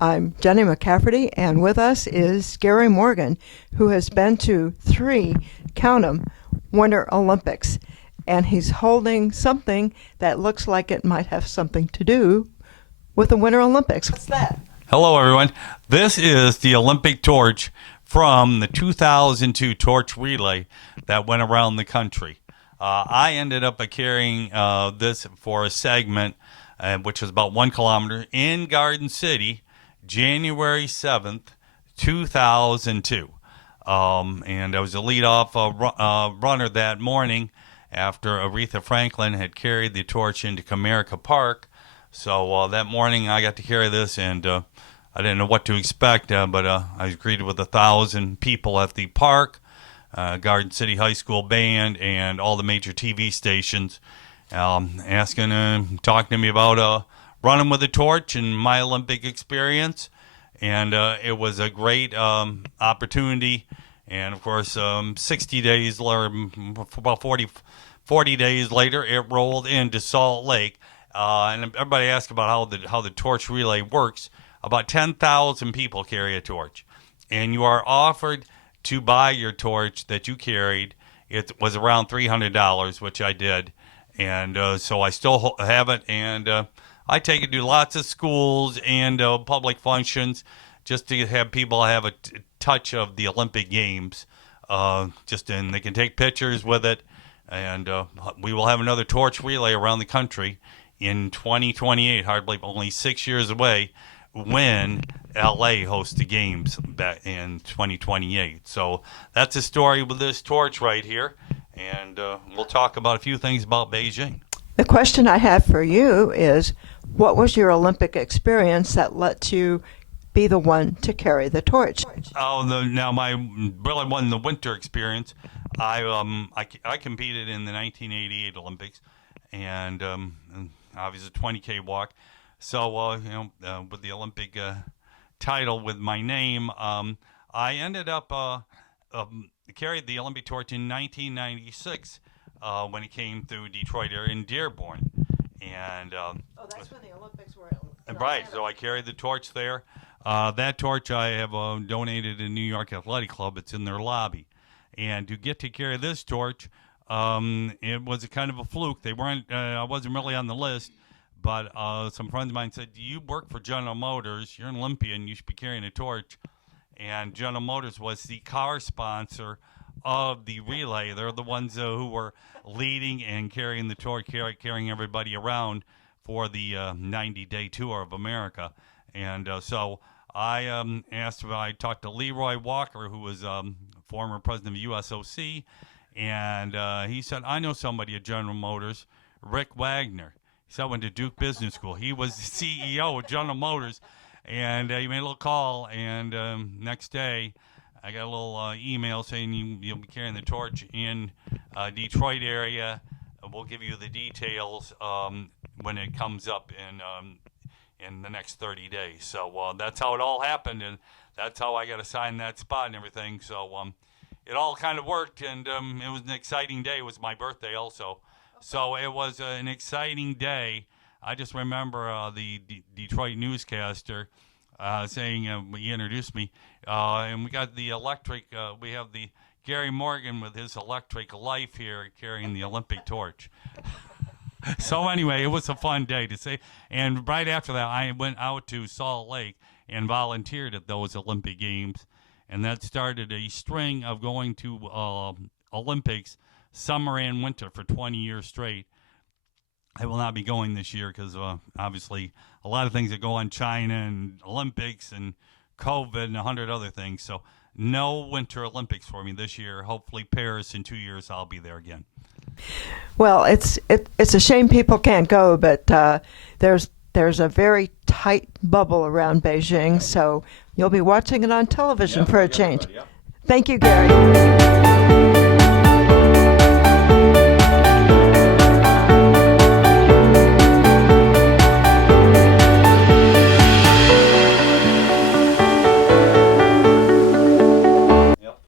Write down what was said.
I'm Jenny McCafferty, and with us is Gary Morgan, who has been to 3, count 'em, Winter Olympics. And he's holding something that looks like it might have something to do with the Winter Olympics. What's that? Hello, everyone. This is the Olympic torch from the 2002 torch relay that went around the country. I ended up carrying this for a segment, which was about 1 kilometer, in Garden City, January 7th, 2002. And I was the lead-off runner that morning after Aretha Franklin had carried the torch into Comerica Park. So that morning I got to carry this, and I didn't know what to expect, but I was greeted with 1,000 people at the park, Garden City High School band, and all the major TV stations talking to me about running with a torch and my Olympic experience. And it was a great opportunity. And, of course, 60 days, about 40 days later, it rolled into Salt Lake. And everybody asked about how the torch relay works. About 10,000 people carry a torch. And you are offered to buy your torch that you carried. It was around $300, which I did. And so I still have it. And I take it to lots of schools and public functions just to have people have a touch of the Olympic Games. And they can take pictures with it. And we will have another torch relay around the country in 2028, hardly only 6 years away, when LA hosts the games back in 2028. So that's the story with this torch right here. And we'll talk about a few things about Beijing. The question I have for you is, what was your Olympic experience that let you be the one to carry the torch? Now my really wasn't the winter experience. I competed in the 1988 Olympics, and obviously 20K walk. So with the Olympic title with my name, I ended up carried the Olympic torch in 1996 when it came through Detroit area in Dearborn, and that's when the Olympics were. Right. So I carried the torch there. That torch I have donated to New York Athletic Club. It's in their lobby. And to get to carry this torch, it was a kind of a fluke. They weren't. I wasn't really on the list, but some friends of mine said, "Do you work for General Motors? You're an Olympian. You should be carrying a torch." And General Motors was the car sponsor of the relay. They're the ones who were leading and carrying the torch, carrying everybody around for the 90-day tour of America. And so I I talked to Leroy Walker, who was former president of USOC, and he said, "I know somebody at General Motors, Rick Wagner." He said, "I went to Duke Business School." He was the CEO of General Motors, and he made a little call, and next day I got a little email saying you'll be carrying the torch in Detroit area. We'll give you the details when it comes up in the next 30 days. So that's how it all happened, and that's how I got assigned that spot and everything. So it all kind of worked, and it was an exciting day. It was my birthday also. Okay. So it was an exciting day. I just remember the Detroit newscaster saying, he introduced me, and we got the electric, we have the Gary Morgan with his electric life here carrying the Olympic torch. So anyway, it was a fun day to say. And right after that, I went out to Salt Lake and volunteered at those Olympic Games. And that started a string of going to Olympics, summer and winter, for 20 years straight. I will not be going this year because obviously a lot of things that go on, China and Olympics and COVID and 100 other things. So no Winter Olympics for me this year. Hopefully Paris in 2 years I'll be there again. Well, it's a shame people can't go, but there's a very tight bubble around Beijing, so you'll be watching it on television for a change. Thank you, Gary.